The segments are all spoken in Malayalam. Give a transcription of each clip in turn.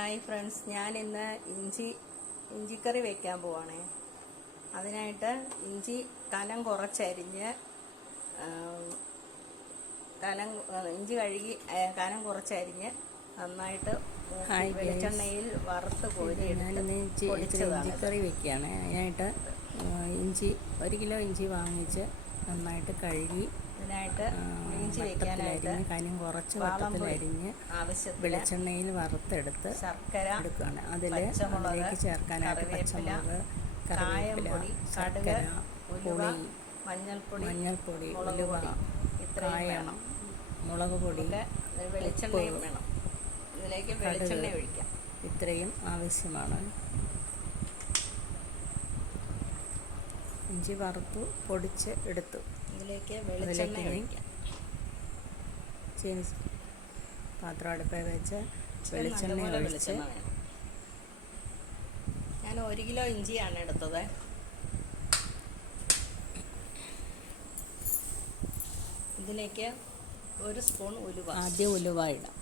ഹായ് ഫ്രണ്ട്സ്, ഞാനിന്ന് ഇഞ്ചിക്കറി വയ്ക്കാൻ പോവാണേ. അതിനായിട്ട് ഇഞ്ചി കനം കുറച്ചരിഞ്ഞ് ഇഞ്ചി കഴുകി കനം കുറച്ചരിഞ്ഞ് നന്നായിട്ട് വെളിച്ചെണ്ണയിൽ വറുത്ത് കോരി ഇഞ്ചിക്കറി വയ്ക്കുകയാണ്. അതിനായിട്ട് 1 കിലോ ഇഞ്ചി വാങ്ങിച്ച് നന്നായിട്ട് കഴുകി ഇതിനായിട്ട് ഇഞ്ചി വയ്ക്കാനായിട്ട് കനം കുറച്ച് വട്ടത്തിലരിഞ്ഞ് വെളിച്ചെണ്ണയിൽ വറുത്തെടുത്ത് ശർക്കര എടുക്കുകയാണ്. അതിലേക്ക് ചേർക്കാനായിട്ട് പച്ചമുളക്, കറിവേപ്പില, ശർക്കര, പുളി, മഞ്ഞൾപ്പൊടി, ഉലുവ, കായം, മുളക് പൊടി, വെളിച്ചെണ്ണയും വേണം. ഇതിലേക്ക് വെളിച്ചെണ്ണ ഒഴിക്കാം. ഇത്രയും ആവശ്യമാണ്. ഇഞ്ചി വറുത്തു പൊടിച്ച് എടുത്തു. ഇതിലേക്ക് വെളിച്ചെണ്ണ ഒഴിക്കാം. പാത്രം അടുപ്പിൽ വെച്ച് വെളിച്ചെണ്ണ ഒഴിച്ച് ഞാൻ 1 കിലോ ഇഞ്ചിയാണ് എടുത്തത്. ഇതിലേക്ക് 1 സ്പൂൺ ഉലുവ. ആദ്യം ഉലുവ ഇടാം.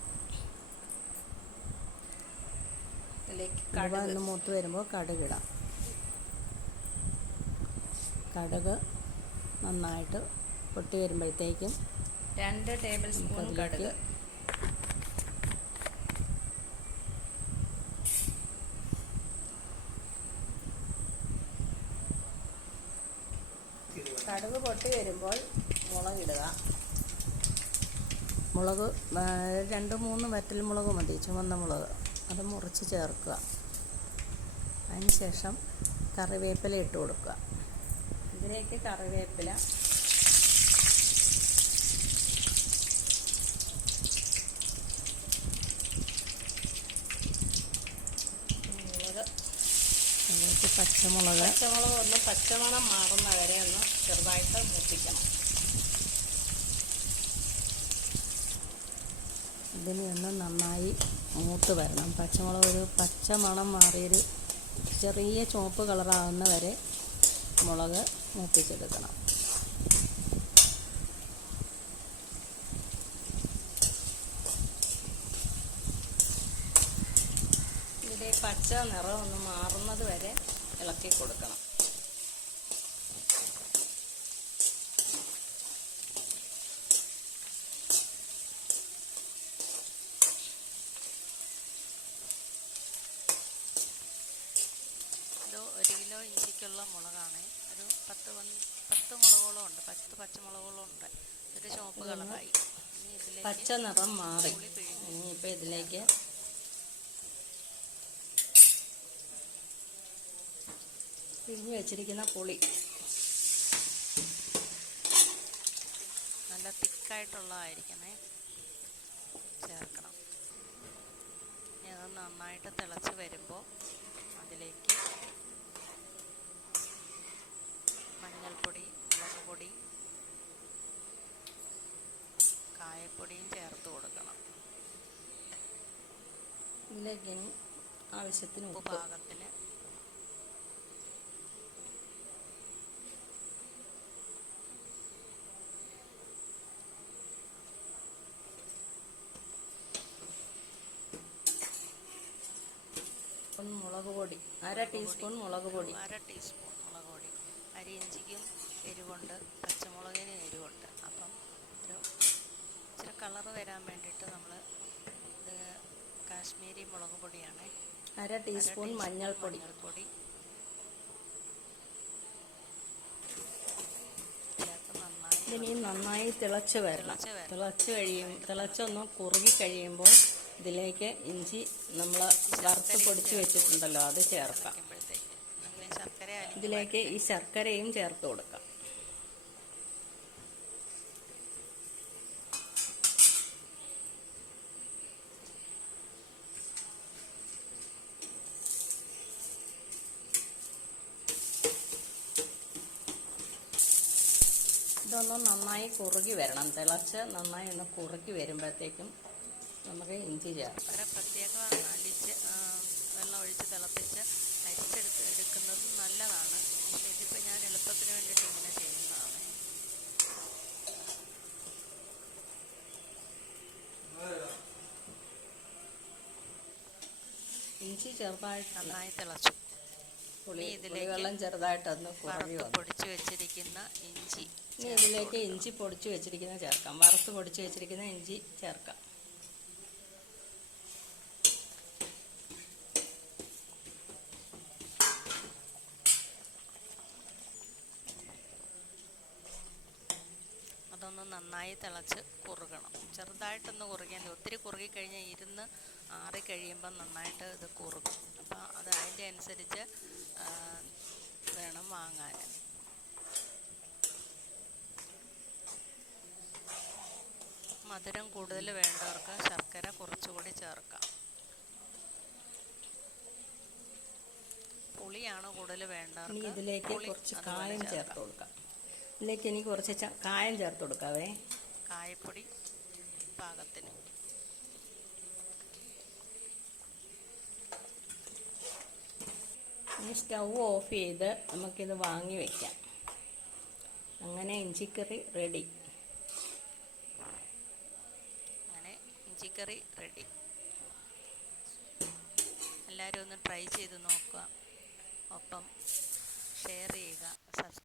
ഇതിലേക്ക് ഉലുവ ഒന്ന് മൂത്ത് വരുമ്പോൾ കടുക് ഇടാം. കടുക് നന്നായിട്ട് പൊട്ടി വരുമ്പോഴത്തേക്കും 2 ടേബിൾ സ്പൂൺ കടുക്, കടുക് പൊട്ടി വരുമ്പോൾ മുളകിടുക. മുളക് 2-3 വറ്റൽ മുളക് മതി, ചുവന്ന മുളക്. അത് മുറിച്ച് ചേർക്കുക. അതിനുശേഷം കറിവേപ്പില ഇട്ട് കൊടുക്കുക. ഇതിലേക്ക് കറിവേപ്പില, അതിലേക്ക് പച്ചമുളക് ഒന്ന് പച്ചമണം മാറുന്ന വരെ ഒന്ന് ചെറുതായിട്ട് മൂപ്പിക്കണം. ഇതിന് ഒന്ന് നന്നായി മൂത്ത് വരണം. പച്ചമുളക് ഒരു പച്ചമണം മാറിയൊരു ചെറിയ ചുവപ്പ് കളറാകുന്ന വരെ മുളക് മൂപ്പിച്ചെടുക്കണം. ഇതിലെ പച്ച നിറം ഒന്ന് മാറുന്നത് വരെ ഇളക്കി കൊടുക്കണം. ഇത് 1 കിലോ ഇഞ്ചിക്കുള്ള മുളകാണ്. ഒരു 10 മുളകോളം ഉണ്ട്. 10 പച്ചമുളകോളം ഉണ്ട്. ഒരു ചുവപ്പ് കളറായി. പച്ച നിറം മാറി. ഇനിയിപ്പോൾ ഇതിലേക്ക് പിഴിഞ്ഞ് വെച്ചിരിക്കുന്ന പുളി, നല്ല തിക്കായിട്ടുള്ളതായിരിക്കണേ, ചേർക്കണം. ഇനി അത് നന്നായിട്ട് തിളച്ച് വരുമ്പോൾ അതിലേക്ക് മഞ്ഞൾപ്പൊടി, മുളക് പൊടി, കായപ്പൊടിയും ചേർത്ത് കൊടുക്കണം. ഇതിലേക്ക് ഇനി ആവശ്യത്തിന് ഉപ്പ് പാകത്തിന്, മുളക് പൊടി 1/2 ടീസ്പൂൺ മുളക് പൊടി, 1/2 ടീസ്പൂൺ മുളക് പൊടി. ഇഞ്ചിക്കും എരിവുണ്ട്, പച്ചമുളകിന് എരിവുണ്ട്. അപ്പം ഇച്ചിരി കളറ് വരാൻ വേണ്ടിയിട്ട് നമ്മൾ ഇത് കാശ്മീരി മുളക് പൊടിയാണ്. 1/2 ടീസ്പൂൺ മഞ്ഞൾപ്പൊടി. ഇതിനി നന്നായി തിളച്ച് വരണം. തിളച്ചൊന്ന് കുറുകി കഴിയുമ്പോൾ ഇതിലേക്ക് ഇഞ്ചി നമ്മൾ വറുത്ത് പൊടിച്ച് വെച്ചിട്ടുണ്ടല്ലോ, അത് ചേർക്കാം. ഇതിലേക്ക് ഈ ശർക്കരയും ചേർത്ത് കൊടുക്കാം. ഇതൊന്ന് നന്നായി കുറുകി വരണം. തിളച്ച് നന്നായി ഒന്ന് കുറുകി വരുമ്പോഴത്തേക്കും നമുക്ക് ഇഞ്ചി ചേർക്കാം. പ്രത്യേകം വെള്ളം ഒഴിച്ച് തിളപ്പിച്ച് എടുക്കുന്നത് നല്ലതാണ്. പക്ഷേ ഇതിപ്പോൾ ഞാൻ എളുപ്പത്തിന് വേണ്ടിയിട്ട് ഇങ്ങനെ ചെയ്യുന്നതാണ്. ഇഞ്ചി ചെറുതായിട്ട് നന്നായി തിളച്ചു. പുളി ഇനി ഇതിലേക്ക് പുളിവെള്ളം ചെറുതായിട്ടൊന്ന് കുറഞ്ഞു വറുത്ത് വന്നു. പൊടിച്ച് വെച്ചിരിക്കുന്ന ഇഞ്ചി ഇനി ഇതിലേക്ക് ഇഞ്ചി പൊടിച്ച് വെച്ചിരിക്കുന്നത് ചേർക്കാം. വറുത്ത് പൊടിച്ച് വെച്ചിരിക്കുന്ന ഇഞ്ചി ചേർക്കാം. അതൊന്ന് നന്നായി തിളച്ച് കുറുകണം. ചെറുതായിട്ടൊന്ന് കുറുകിയാൽ മതി. ഒത്തിരി കുറുകിക്കഴിഞ്ഞാൽ ഇരുന്ന് ആറിക്കഴിയുമ്പം നന്നായിട്ട് ഇത് കുറുകും. അപ്പോൾ അത് അതിൻ്റെ അനുസരിച്ച് വേണം വാങ്ങാൻ. മധുരം കൂടുതൽ വേണ്ടവർക്ക് ശർക്കര കുറച്ചുകൂടി ചേർക്കാം. പുളിയാണ് കൂടുതൽ ഇനി വേണ്ടവർക്ക് ഇതിലേക്ക് പുളി കുറച്ച് അതുപോലെ കായം ചേർത്ത് ചേർക്കാം. കൊടുക്കാം. ഇതിലേക്ക് എനിക്ക് കുറച്ച് കായം ചേർത്ത് കൊടുക്കാവേ. കായപ്പൊടി പാകത്തിന്. ഇനി സ്റ്റൗ ഓഫ് ചെയ്ത് നമുക്കിത് വാങ്ങി വയ്ക്കാം. അങ്ങനെ ഇഞ്ചിക്കറി റെഡി. അങ്ങനെ ഇഞ്ചിക്കറി റെഡി. എല്ലാവരും ഒന്ന് ട്രൈ ചെയ്ത് നോക്കുക. ഒപ്പം ഷെയർ ചെയ്യുക, സബ്സ്ക്രൈബ്